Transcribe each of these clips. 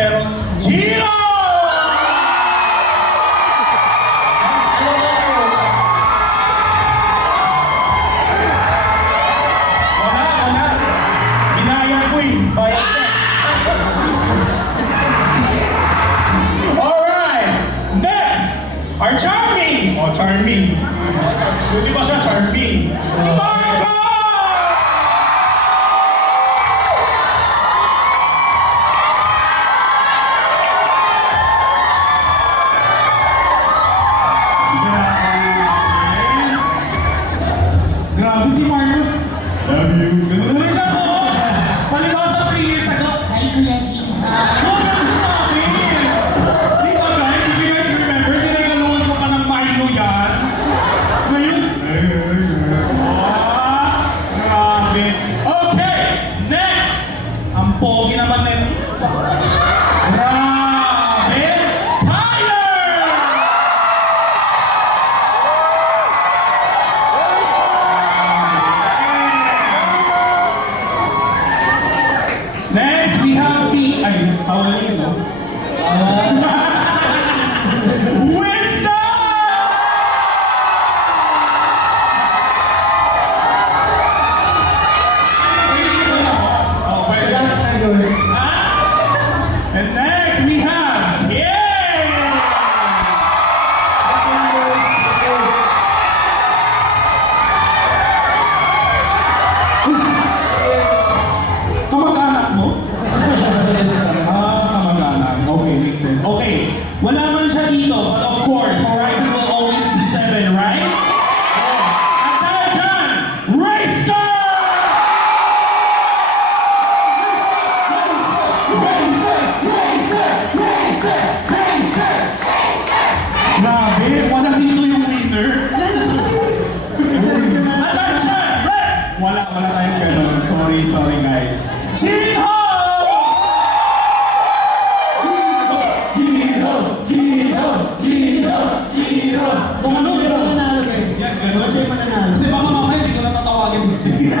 merong Gino! Wala. Binayad ko eh. Bayad ka. Alright! Next! Our Charming! Oh, Charming. Buti pa siya, Charming. Marco! Grabe si Marcos. Love you. Ganun na siya, no? Palibasa 3 years ago. Hi, Kuya Gino. No, ganun siya sa akin. Di ba guys, if you guys remember, tinagaluan ko pa ng Milo yan. Ngayon, grabe. Okay, next. Ang pogi naman na yun. Grabe. Tyler! Next, we have P. Ay, tawag niyo, no? Winston! Oh, pwede. And next, we have kamag-anak mo? Kamag-anak. Okay, makes sense. Okay, wala man siya dito, but of course, Horizon will always be 7, right? At dahil dyan, Raystar! Grabe, wala dito yung winner. At dahil dyan, wala tayong ganun. Sorry guys. Gino! Kung ano, Siya yung mananalo, guys. yan, ganun. Siya yung mananalo. Kasi baka mamaya hindi ko na tatawagin sa Steve.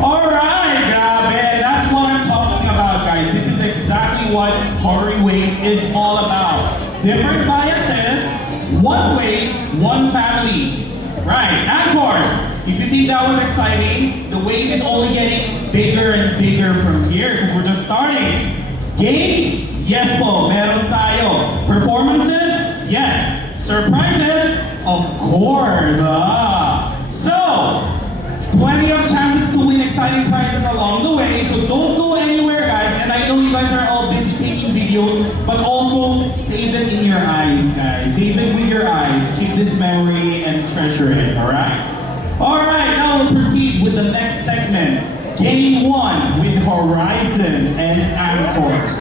Alright, grabe. That's what I'm talking about, guys. This is exactly what Horror Wave is all about. Different biases, one way, one family. Right, and of course, if you think that was exciting, the wave is only getting bigger and bigger from here because we're just starting. Games? Yes po, meron tayo. Performances? Yes. Surprises? Of course. So, plenty of chances to win exciting prizes along the way, so don't go anywhere, guys. And I know you guys are all busy taking videos, but also save it in your eyes, guys. Save it with your eyes. Keep this memory and treasure it, alright? Alright, now we'll proceed with the next segment. Game 1 with Horizon and Anchor.